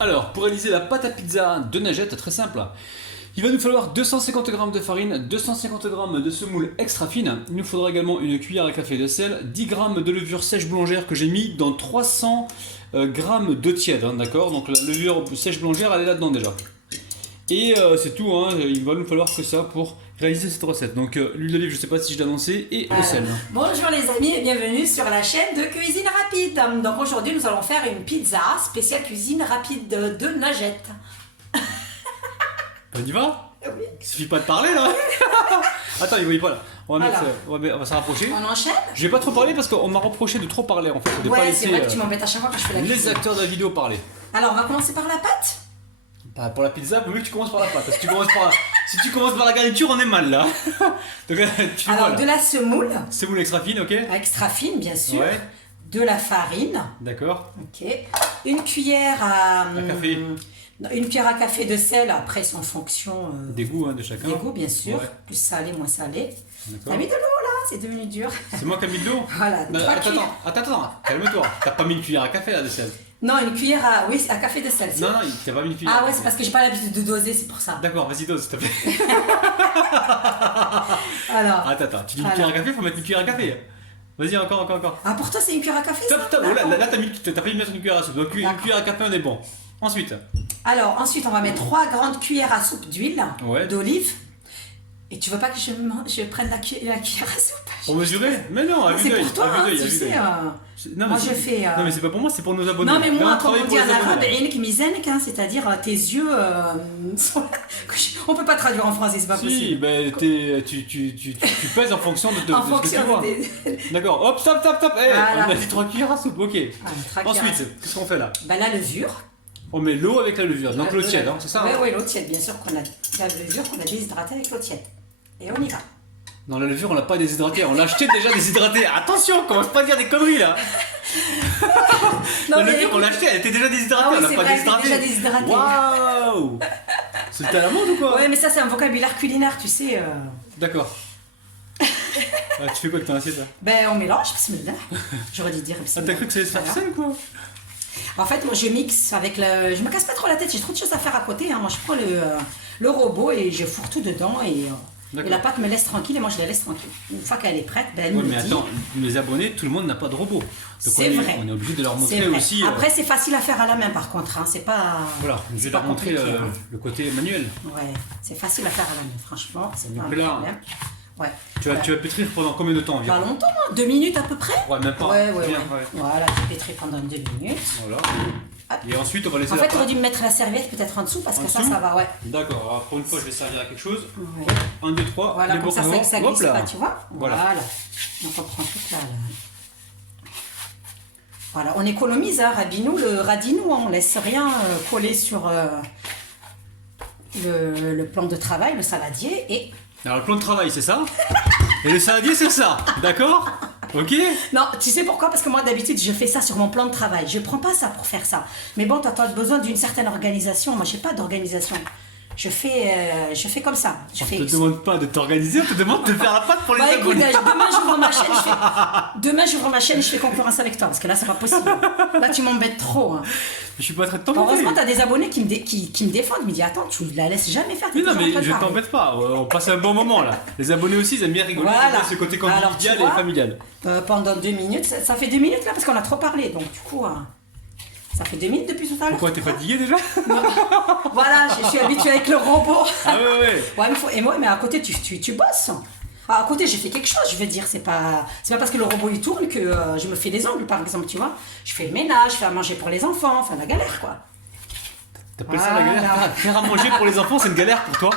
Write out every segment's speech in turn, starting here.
Alors, pour réaliser la pâte à pizza de Najette, très simple. Il va nous falloir 250 g de farine, 250 g de semoule extra fine. Il nous faudra également une cuillère à café de sel, 10 g de levure sèche boulangère que j'ai mis dans 300 g d'eau tiède, hein, d'accord. Donc la levure sèche boulangère, elle est là-dedans déjà. Et c'est tout, hein, il va nous falloir que ça pour réaliser cette recette. Donc l'huile d'olive, je sais pas si je l'ai annoncé, et le sel. Bonjour les amis et bienvenue sur la chaîne de cuisine rapide. Donc aujourd'hui nous allons faire une pizza spéciale cuisine rapide de Najette. On y va? Oui. Il suffit pas de parler là. Attends, il voyait pas là. On va, Alors, on va se rapprocher. On enchaîne? Je vais pas trop parler parce qu'on m'a reproché de trop parler en fait. De pas Ouais, laisser c'est vrai que tu m'embêtes à chaque fois que je fais la les cuisine. acteurs de la vidéo parler. Alors on va commencer par la pâte. Bah, pour la pizza, vaut mieux que tu commences par la pâte. Si tu commences par la garniture, on est mal là. Donc, tu Alors vois, de la semoule, semoule extra fine, ok? extra fine bien sûr. Ouais. De la farine. D'accord. Ok. Une cuillère à café. Une cuillère à café de sel, après c'est en fonction Des goûts hein, de chacun. des goûts bien sûr. Ouais. Plus salé, moins salé. D'accord. T'as mis de l'eau là, c'est devenu dur. C'est moi qui ai mis de l'eau. Voilà, Non, trois attends, cuillères. attends, calme-toi. T'as pas mis une cuillère à café là de sel. Non, une cuillère à, oui, à café de sel. Non, t'as pas mis une cuillère. Ah ouais, c'est parce que j'ai pas l'habitude de doser, c'est pour ça. D'accord, vas-y dose s'il te plaît. Alors. Attends, tu dis une cuillère à café, faut mettre une cuillère à café. Vas-y, encore. Ah, pour toi, c'est une cuillère à café ça? Stop, oh, là t'as pas mis mettre une cuillère à soupe. Donc une cuillère à café, on est bon. Ensuite. Alors, ensuite, on va mettre 3 grandes cuillères à soupe d'huile, Ouais. d'olive. Et tu veux pas que je prenne la cuillère à soupe? Pour mesurer? Mais non, à vue C'est d'œil. pour toi, à vue hein, d'œil, à tu vue sais. d'œil. Non, Moi, mais je fais. Non, mais c'est pas pour moi, c'est pour nos abonnés. Non, mais Là, moi, on comme travaille on pour dit en les abonnés, arabe, là. عينك ميزانك, hein, c'est-à-dire tes yeux. On peut pas traduire en français, c'est pas Si, possible. ben tu pèses en fonction de En ce que tu fonction vois. des. D'accord, hop, stop. Hey, Voilà. on a dit 3 cuillères à soupe, ok. Ah, Ensuite, qu'est-ce qu'on fait là? Bah, la levure. On met l'eau avec la levure, donc l'eau tiède, hein, c'est ça? Oui, Hein? oui, l'eau tiède, bien sûr qu'on a la levure qu'on a déshydratée avec l'eau tiède. Et on y va. Non, la levure, on l'a pas déshydraté, on l'a acheté déjà déshydraté. Attention, commence pas à dire des conneries là. Non, La mais levure, on l'a acheté, elle était déjà déshydratée, Ah oui, on l'a c'est pas vrai, déshydratée. elle était déjà déshydratée. Waouh! C'était à la mode ou quoi? Ouais, mais ça, c'est un vocabulaire culinaire, tu sais. D'accord. Ah, tu fais quoi avec ton assiette là? Ben, on mélange, bismillah. J'aurais dû dire Ah, bismillah. t'as cru que ça allait se faire Voilà. seul quoi? En fait, moi, je mixe avec le. Je me casse pas trop la tête, j'ai trop de choses à faire à côté. Hein. Moi, je prends le robot et je fourre tout dedans et la pâte me laisse tranquille et moi, je la laisse tranquille. Une fois qu'elle est prête, ben, elle Ouais, me mais dit. attends, les abonnés, tout le monde n'a pas de robot. Donc C'est vrai. on est obligé de leur C'est montrer vrai. aussi. Après, c'est facile à faire à la main, par contre. Hein. C'est pas. Voilà, je vais c'est leur pas montrer compliqué, hein. le côté manuel. Ouais, c'est facile à faire à la main, franchement. C'est pas Donc un là, problème. Ouais. Tu vas pétrir pendant combien de temps Pas environ? longtemps, hein. 2 minutes à peu près. Ouais, même pas. Ouais. Bien, Voilà, tu pétris pendant 2 minutes. Voilà. Hop. Et ensuite, on va laisser En la fait, tu aurais pâte. dû me mettre la serviette peut-être en dessous parce En que dessous ça va, ouais. D'accord, alors pour une fois, je vais servir à quelque chose. Ouais. 1, 2, 3. Voilà, les comme ça, bords, ça hop glisse là. pas, tu vois. Voilà. Donc on prend toute la. Voilà, on économise, hein, Rabinou, le radinou, hein, on laisse rien coller sur le plan de travail, le saladier et. Alors, le plan de travail, c'est ça. Et le saladier, c'est ça. D'accord? Ok? Non, tu sais pourquoi? Parce que moi d'habitude je fais ça sur mon plan de travail. Je prends pas ça pour faire ça. Mais bon, toi, tu as besoin d'une certaine organisation. Moi, j'ai pas d'organisation. Je fais comme ça. On te demande pas de t'organiser, on te demande de faire la pâte pour les Bah écoute, abonnés. demain j'ouvre ma chaîne, je fais concurrence avec toi parce que là c'est pas possible. Là tu m'embêtes trop. Hein. Je suis pas très de t'embêter. Heureusement t'as des abonnés qui me défendent. Ils me disent attends, tu la laisses jamais faire. Mais non, mais je t'embête t'embête pas, on passe un bon moment là. Les abonnés aussi, ils aiment bien rigoler, Voilà. ils aiment ce côté Alors, convivial tu vois, et familial. Pendant 2 minutes, ça fait 2 minutes là parce qu'on a trop parlé. Donc du coup, ça fait 2 minutes depuis tout à l'heure. Pourquoi t'es fatigué déjà? Voilà, je suis habituée avec le robot. Ah ouais. Ouais, mais à côté, tu bosses. Ah, à côté, j'ai fait quelque chose, je veux dire. C'est pas parce que le robot il tourne que je me fais des ongles, par exemple, tu vois. Je fais le ménage, je fais à manger pour les enfants, enfin la galère, quoi. T'appelles ça la galère? Voilà. Faire à manger pour les enfants, c'est une galère pour toi?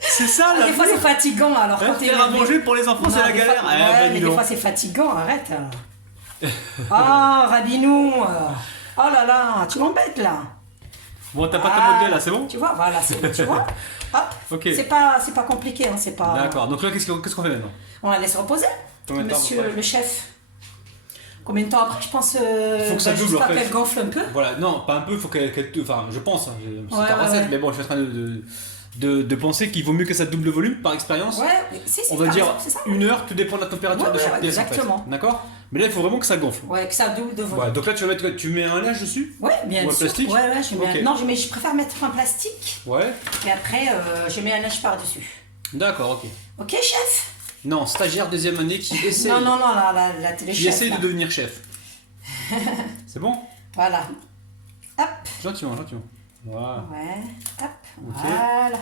C'est ça là. Des fois, c'est fatigant, alors quand t'es Faire à énervé. manger pour les enfants, Non, c'est la des galère. fois- Ah, ouais, bah, dis mais des donc. fois, c'est fatigant, arrête. Ah, Rabinou. Oh là là, tu m'embêtes là. Bon, t'as pas ta Ah, modèle là, c'est bon? Tu vois, voilà, tu vois. Hop. Ok. C'est pas compliqué, hein, c'est pas. D'accord, donc là, qu'est-ce qu'on fait maintenant? On la laisse reposer. Combien de temps, Monsieur à peu près le chef. Combien de temps après, je pense. Faut que ça double, jusqu'à en fait. qu'elle gonfle un peu. Voilà, non, pas un peu, faut qu'elle. Enfin, je pense, hein, c'est Ouais, ta ouais, recette, ouais. mais bon, je suis en train de penser qu'il vaut mieux que ça double le volume par expérience. Ouais, mais si, On va t'as dire raison, c'est ça. 1 heure, tout dépend de la température Ouais, de chaque ouais, pièce. En exactement. fait. D'accord? Mais là, il faut vraiment que ça gonfle. Ouais, que ça double de volume. Ouais, donc là, tu mets un linge dessus? Ouais, bien Ou un sûr. plastique? Ouais, je mets Ok. Non, je préfère mettre un plastique. Ouais. Et après, je mets un linge par-dessus. D'accord, ok. Ok, chef? Non, stagiaire deuxième année qui essaie, Non, la télé qui chef. essaie là. de devenir chef. C'est bon? Voilà. Hop. Gentiment. Voilà. Ouais. Hop. Ok. Voilà.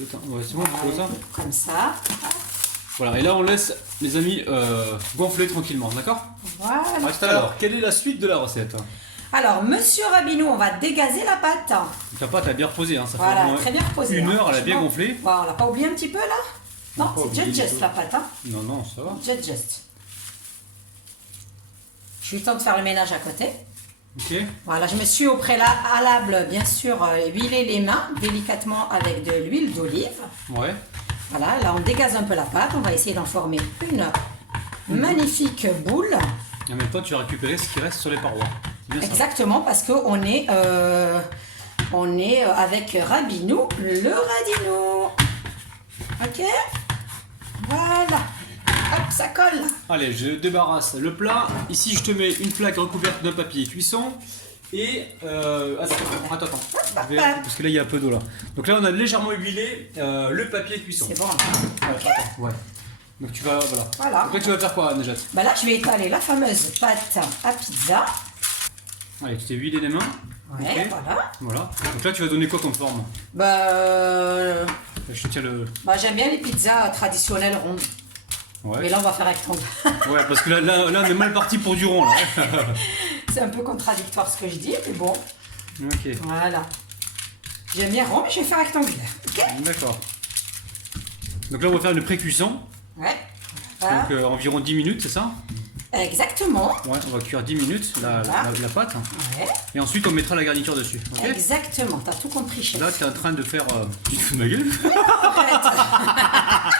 Ouais, c'est bon, tu fais ça? Comme ça. Voilà, et là, on laisse, les amis, gonfler tranquillement, d'accord? Voilà. Alors, quelle est la suite de la recette? Alors, monsieur Rabinou, on va dégazer la pâte. La pâte, elle a bien reposé, hein, ça fait au Voilà, moins très bien reposée. une heure, elle a bien franchement. gonflé. Voilà, on l'a pas oublié un petit peu là? Non, pas c'est oublié du just tout. la pâte. Hein? Non, ça va. Just. J'ai eu le temps de faire le ménage à côté. Ok. Voilà, je me suis au préalable, bien sûr, huilé les mains délicatement avec de l'huile d'olive. Ouais. Voilà, là on dégaze un peu la pâte. On va essayer d'en former une magnifique boule. Et en même temps, tu vas récupérer ce qui reste sur les parois. C'est bien ça. Exactement, parce qu'on est, avec Rabinou, le Radino. Ok? Voilà. Hop, ça colle. Allez, je débarrasse le plat. Ici, je te mets une plaque recouverte d'un papier cuisson. Et attends. Parce que là, il y a un peu d'eau là. Donc là, on a légèrement huilé le papier cuisson. C'est bon. Attends, ouais. Donc tu vas, Voilà. Donc là, tu vas faire quoi, Najat? Bah là, je vais étaler la fameuse pâte à pizza. Allez, tu t'es huilé les mains. Ouais, Ok. voilà. Donc là, tu vas donner quoi comme forme? Je te tiens le... J'aime bien les pizzas traditionnelles rondes. Ouais. Mais là, on va faire rectangle. Ouais, parce que là, on est mal parti pour du rond là. C'est un peu contradictoire ce que je dis, mais bon. Ok. Voilà. J'aime bien rond, mais je vais faire rectangulaire. Ok? D'accord. Donc là, on va faire une pré-cuisson. Ouais. Voilà. Donc environ 10 minutes, c'est ça? Exactement. Ouais, on va cuire 10 minutes la pâte. Ouais. Et ensuite, on mettra la garniture dessus. Ok. Exactement, t'as tout compris, chef. Là, tu es en train de faire... Tu te fous de ma gueule? Arrête.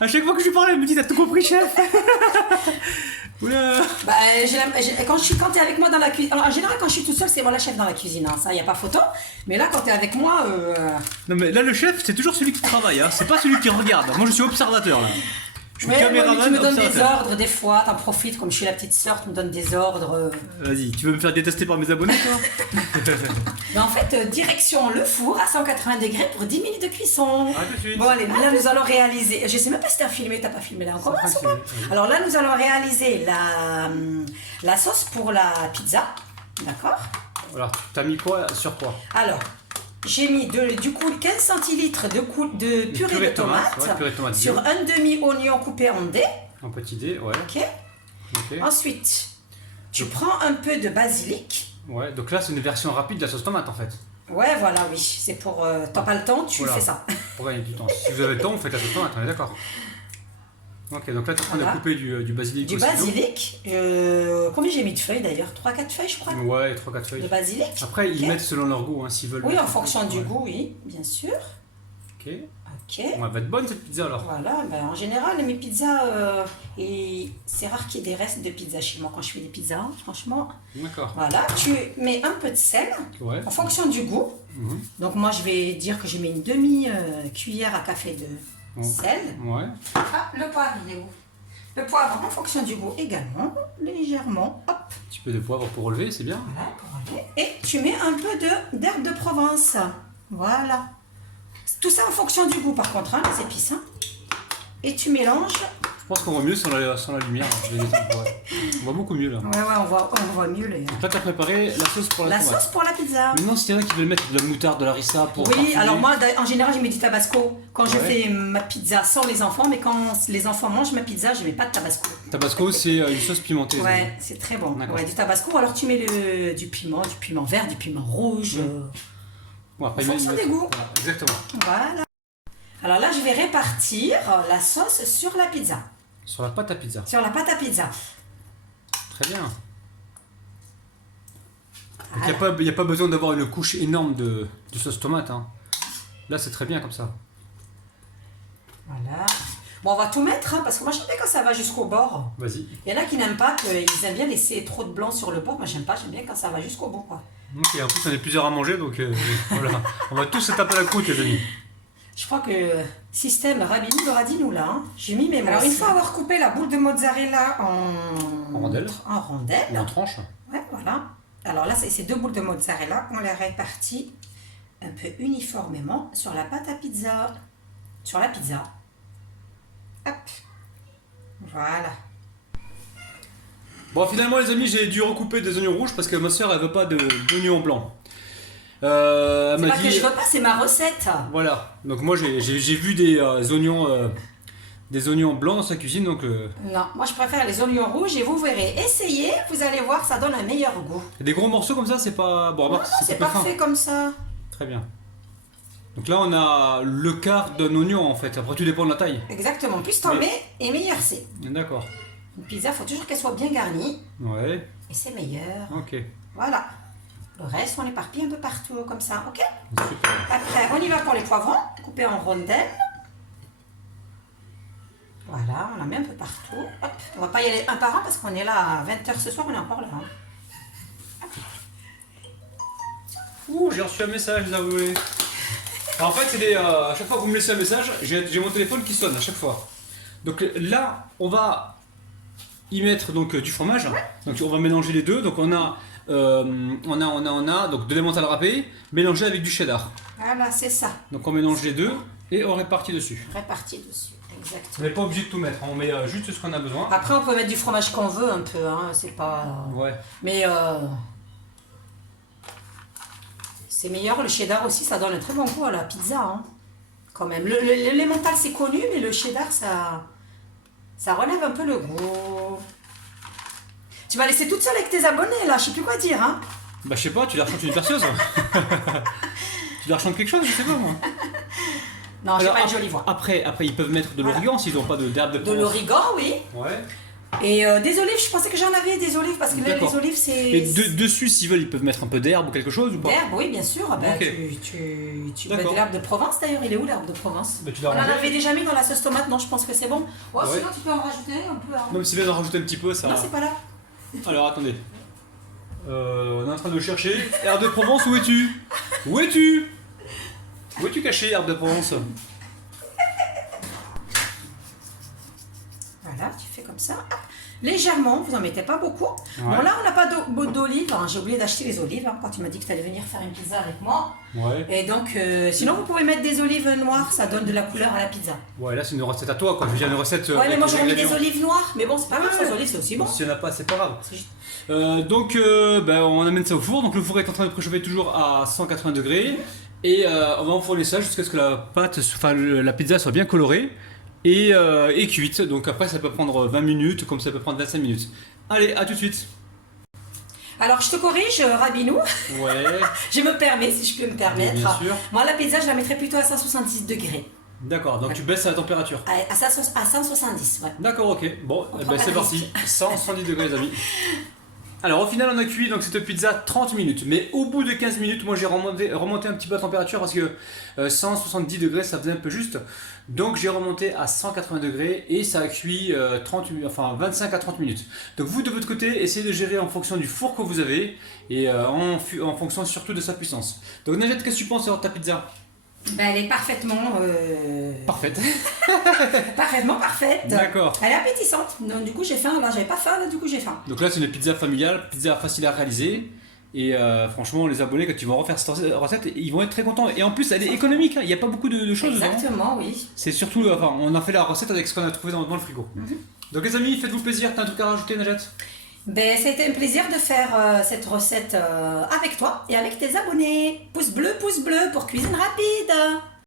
À chaque fois que je lui parle, elle me dit, t'as tout compris, chef? Oula. Quand t'es avec moi dans la cuisine, en général quand je suis tout seul c'est moi la chef dans la cuisine, hein. Ça y a pas photo. Mais là quand t'es avec moi, Non mais là le chef c'est toujours celui qui travaille, hein. C'est pas celui qui regarde. Moi je suis observateur là. Je suis mais caméraman, tu me donnes des observateur. ordres des fois, t'en profites comme je suis la petite sœur, tu me donnes des ordres. Vas-y, tu veux me faire détester par mes abonnés toi? Mais en fait, direction le four à 180 degrés pour 10 minutes de cuisson. À tout de suite. Bon allez, là nous allons réaliser, je sais même pas si t'as filmé, t'as pas filmé là, on commence ou pas? Alors là nous allons réaliser la sauce pour la pizza, d'accord? Alors, t'as mis quoi sur quoi? Alors, j'ai mis du coup 15 centilitres de purée de tomate, ouais, purée de tomate sur bio. un demi-oignon coupé en dés. Un petit dé, ouais. Ok. Ok. Ensuite, tu prends un peu de basilic. Ouais, donc là c'est une version rapide de la sauce tomate en fait. Ouais, voilà, oui. C'est pour. T'as pas le temps, tu Voilà. fais ça. Pour gagner du temps. Si vous avez le temps, vous faites la sauce tomate, on est d'accord. Ok, donc là tu es en train Voilà. de couper du basilic. Du aussi, basilic. Combien j'ai mis de feuilles d'ailleurs? 3-4 feuilles, je crois. non? Ouais, 3-4 De feuilles. basilic. Après, ils Ok. mettent selon leur goût, hein, s'ils veulent. Oui, mettre en un peu. fonction du Ouais. goût, oui, bien sûr. Ok. Ok. Bon, elle va être bonne cette pizza alors. Voilà, en général, mes pizzas, et c'est rare qu'il y ait des restes de pizza chez moi quand je fais des pizzas, hein, franchement. D'accord. Voilà, tu mets un peu de sel Ouais. en fonction du goût. Mhm. Donc moi, je vais dire que je mets une demi-cuillère à café de sel. Ouais. Ah, le poivre, il est où? Le poivre en fonction du goût également, légèrement, hop, Un petit peu de poivre pour relever, c'est bien. voilà, pour enlever. Et tu mets un peu d'herbe de Provence, voilà. Tout ça en fonction du goût par contre, hein, les épices. Hein. Et tu mélanges. Je pense qu'on voit mieux sans la lumière. Ouais. On voit beaucoup mieux là. Ouais, on voit mieux les... Donc là, tu as préparé la sauce pour la La tomate. sauce pour la pizza. Maintenant, si y en a qui veulent mettre de la moutarde, de la harissa pour. Oui, parfumer. alors moi, en général, je mets du tabasco quand je Ouais. fais ma pizza sans les enfants, mais quand les enfants mangent ma pizza, je mets pas de tabasco. Tabasco, c'est une sauce pimentée. Ouais, c'est très bon. D'accord. Ouais, du tabasco, ou alors tu mets du piment vert, du piment rouge. Bon, après, En fonction ils mettent- des goûts. Voilà, exactement. Voilà. Alors là, je vais répartir la sauce sur la pizza, Sur la pâte à pizza. sur la pâte à pizza. Très bien. Voilà. Donc, il n'y a pas besoin d'avoir une couche énorme de sauce tomate. Hein. Là, c'est très bien comme ça. Voilà. Bon, on va tout mettre, hein, parce que moi, j'aime bien quand ça va jusqu'au bord. Vas-y. Il y en a qui n'aiment pas, qu'ils aiment bien laisser trop de blanc sur le bord. Moi, j'aime pas, j'aime bien quand ça va jusqu'au bout, quoi. Ok, en plus, on est plusieurs à manger, donc voilà. On va tous se taper la croûte, les amis. Je crois que système Rabinou de Radinou là. Hein. J'ai mis mes mots. Alors, une aussi. fois avoir coupé la boule de mozzarella en rondelles. En rondelles. Ou en tranches. Ouais, voilà. Alors là, c'est ces 2 boules de mozzarella. On les répartit un peu uniformément sur la pâte à pizza. Sur la pizza. Hop. Voilà. Bon, finalement, les amis, j'ai dû recouper des oignons rouges parce que ma soeur, elle veut pas d'oignons blancs. Elle C'est m'a pas que dit. je veux pas, c'est ma recette. Voilà. Donc, moi, j'ai vu des oignons blancs dans sa cuisine. Donc, Non, moi je préfère les oignons rouges et vous verrez. Essayez, vous allez voir, ça donne un meilleur goût. des gros morceaux comme ça, c'est pas. Bon, Non, remarque, non, c'est pas fin. parfait comme ça. Très bien. Donc là, on a le quart d'un oignon en fait. Après, tout dépend de la taille. Exactement. Plus t'en mets, et meilleur c'est. D'accord. Une pizza, faut toujours qu'elle soit bien garnie. Ouais. Et c'est meilleur. Ok. Voilà. Le reste, on l'éparpille un peu partout, comme ça, ok? Super. Après, on y va pour les poivrons, coupés en rondelles. Voilà, on en met un peu partout. Hop. On va pas y aller un par un parce qu'on est là à 20h ce soir, on est encore là. Hein. Ouh, j'ai reçu un message, vous avouez. Alors, en fait, c'est des. À chaque fois que vous me laissez un message, j'ai mon téléphone qui sonne à chaque fois. Donc là, on va y mettre donc du fromage. Donc on va mélanger les deux. Donc on a donc de l'emmental râpé mélangé avec du cheddar. Voilà, c'est ça. Donc on mélange les deux et on répartit dessus. Réparti dessus, exactement. On n'est pas obligé de tout mettre, hein. On met juste ce qu'on a besoin. Après, on peut mettre du fromage qu'on veut un peu, hein. C'est pas. Ouais. Mais c'est meilleur, le cheddar aussi, ça donne un très bon goût à la pizza, hein. Quand même. L'emmental, c'est connu, mais le cheddar, ça relève un peu le goût. Tu m'as laissé toute seule avec tes abonnés, là, je sais plus quoi dire, hein. Bah je sais pas, tu leur chantes une perceuse. Tu leur chantes quelque chose, je sais pas moi. Non, j'ai Alors, pas une jolie voix. Après, ils peuvent mettre de l'origan s'ils n'ont pas d'herbe de De Provence. l'origan, oui. Ouais. Et des olives, je pensais que j'en avais des olives, parce que là, D'accord. les olives, c'est... Et dessus, s'ils veulent, ils peuvent mettre un peu d'herbe ou quelque chose ou pas? L'herbe, oui, bien sûr. Ah ben, Ok. tu mets D'accord. de l'herbe de Provence, d'ailleurs. Il est où, l'herbe de Provence? Bah, tu l'as On en rangé. avait déjà mis dans la sauce tomate, non, je pense que c'est bon. Oh, Ouais. sinon, tu peux en rajouter un peu. Hein. Même si bien d'en rajouter un petit peu, ça. Non, c'est pas là. Alors attendez. On est en train de le chercher. Herbe de Provence, où es-tu? Où es-tu? Où es-tu caché, herbe de Provence? Voilà, tu fais comme ça. Hop. Légèrement, vous en mettez pas beaucoup. Ouais. Bon, là, on n'a pas d'olives. Hein. J'ai oublié d'acheter les olives hein, quand tu m'as dit que tu allais venir faire une pizza avec moi. Ouais. Et donc, sinon, vous pouvez mettre des olives noires, ça donne de la couleur à la pizza. Ouais, là c'est une recette à toi quoi. Je veux dire une recette. Ouais, mais avec moi, les j'aurais mis des ingrédients. olives noires. Mais bon, c'est pas grave, Ouais. sans olives, c'est aussi bon. S'il n'y en a pas, c'est pas grave. C'est juste- Donc, on amène ça au four. Donc, le four est en train de préchauffer toujours à 180 degrés. Et on va enfourner ça jusqu'à ce que la pâte, la pizza soit bien colorée et cuite. Donc, après, ça peut prendre 20 minutes, comme ça peut prendre 25 minutes. Allez, à tout de suite. Alors, je te corrige, Rabinou. Ouais, Je me permets, si je peux me permettre. bien sûr. Moi, la pizza, je la mettrais plutôt à 170 degrés. D'accord, donc tu baisses la température. À 170, ouais. D'accord, ok. Bon, On eh prend ben, pas c'est de parti. risque. 170 degrés, les amis. Alors, au final, on a cuit donc cette pizza 30 minutes. Mais au bout de 15 minutes, moi j'ai remonté un petit peu la température parce que 170 degrés, ça faisait un peu juste. Donc, j'ai remonté à 180 degrés et ça a cuit 25 à 30 minutes. Donc, vous de votre côté, essayez de gérer en fonction du four que vous avez et en fonction surtout de sa puissance. Donc, Najat, qu'est-ce que tu penses sur ta pizza? Ben, elle est parfaitement... Parfaite. Parfaitement parfaite. D'accord. Elle est appétissante. Donc, du coup, j'ai faim. Là, j'avais pas faim. Là, du coup, j'ai faim. Donc là, c'est une pizza familiale, pizza facile à réaliser. Et franchement, les abonnés, quand ils vont refaire cette recette, ils vont être très contents. Et en plus, elle est économique, hein. Il n'y a pas beaucoup de choses dedans. Exactement, oui. C'est surtout, on a fait la recette avec ce qu'on a trouvé dans le frigo. Donc les amis, faites-vous plaisir. T'as un truc à rajouter, Najat? Ben, c'était un plaisir de faire cette recette avec toi et avec tes abonnés. Pouce bleu pour cuisine rapide.